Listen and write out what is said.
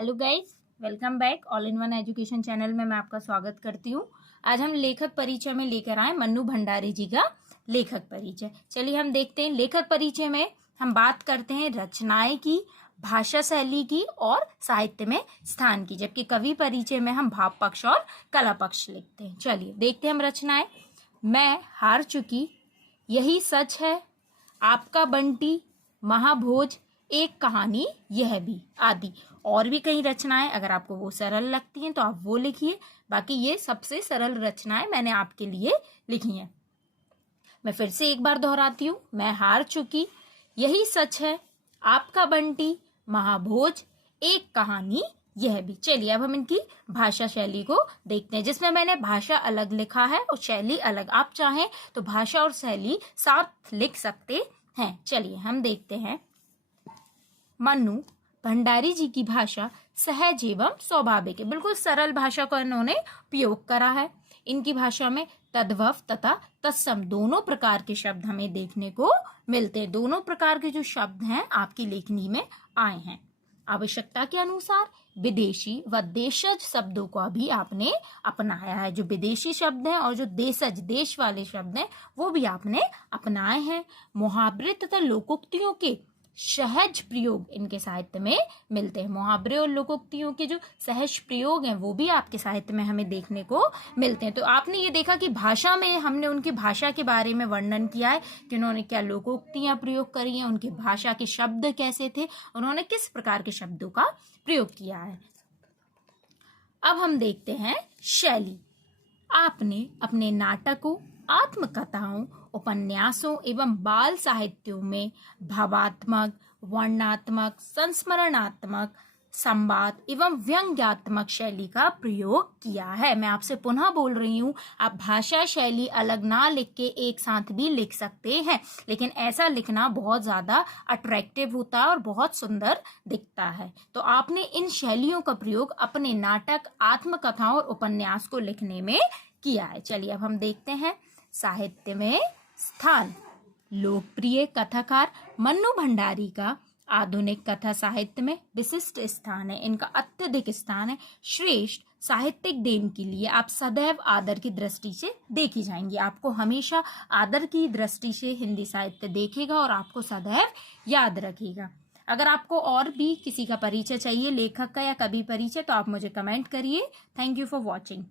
Hello guys, welcome back all in one education channel में मैं आपका स्वागत करती हूँ। आज हम लेखक परिचय में लेकर आए मन्नू भंडारी जी का लेखक परिचय। चलिए हम देखते हैं। लेखक परिचय में हम बात करते हैं रचनाएं की, भाषा शैली की और साहित्य में स्थान की, जबकि कवि परिचय में हम भाव पक्ष और कला पक्ष लिखते हैं। चलिए देखते हैं हम रचनाएं। मैं हार चुकी, यही सच है, आपका बंटी, महाभोज, एक कहानी यह भी, आदि। और भी कई रचनाएं, अगर आपको वो सरल लगती हैं तो आप वो लिखिए। बाकी ये सबसे सरल रचनाएं मैंने आपके लिए लिखी हैं। मैं फिर से एक बार दोहराती हूँ। मैं हार चुकी, यही सच है, आपका बंटी, महाभोज, एक कहानी यह भी। चलिए अब हम इनकी भाषा शैली को देखते हैं, जिसमें मैंने भाषा अलग लिखा है और शैली अलग। आप चाहें तो भाषा और शैली साथ लिख सकते हैं। चलिए हम देखते हैं। मन्नू भंडारी जी की भाषा सहज एवं स्वाभाविक है। बिल्कुल सरल भाषा का इन्होंने उपयोग करा है। इनकी भाषा में तद्भव तथा तत्सम दोनों प्रकार के शब्द हमें देखने को मिलते हैं। दोनों प्रकार के जो शब्द हैं आपकी लेखनी में आए हैं। आवश्यकता के अनुसार विदेशी व देशज शब्दों का भी आपने अपनाया है। जो विदेशी शब्द हैं और जो देशज देश वाले शब्द हैं वो भी आपने अपनाए हैं। मुहावरे तथा लोकोक्तियों के सहज प्रयोग इनके साहित्य में मिलते हैं। मुहावरे और लोकोक्तियों के जो सहज प्रयोग हैं वो भी आपके साहित्य में हमें देखने को मिलते हैं। तो आपने ये देखा कि भाषा में हमने उनकी भाषा के बारे में वर्णन किया है कि उन्होंने क्या लोकोक्तियां प्रयोग करी हैं, उनकी भाषा के शब्द कैसे थे, उन्होंने किस प्रकार के शब्दों का प्रयोग किया है। अब हम देखते हैं शैली। आपने अपने नाटकों, आत्मकथाओं, उपन्यासों एवं बाल साहित्यों में भावात्मक, वर्णनात्मक, संस्मरणात्मक, संवाद एवं व्यंग्यात्मक शैली का प्रयोग किया है। मैं आपसे पुनः बोल रही हूँ, आप भाषा शैली अलग ना लिख के एक साथ भी लिख सकते हैं, लेकिन ऐसा लिखना बहुत ज्यादा अट्रैक्टिव होता है और बहुत सुंदर दिखता है। तो आपने इन शैलियों का प्रयोग अपने नाटक, आत्मकथाओं और उपन्यास को लिखने में किया है। चलिए अब हम देखते हैं साहित्य में स्थान। लोकप्रिय कथाकार मन्नू भंडारी का आधुनिक कथा साहित्य में विशिष्ट स्थान है। इनका अत्यधिक स्थान है। श्रेष्ठ साहित्यिक देन के लिए आप सदैव आदर की दृष्टि से देखी जाएंगी। आपको हमेशा आदर की दृष्टि से हिंदी साहित्य देखेगा और आपको सदैव याद रखेगा। अगर आपको और भी किसी का परिचय चाहिए, लेखक का या कवि परिचय, तो आप मुझे कमेंट करिए। Thank you for watching.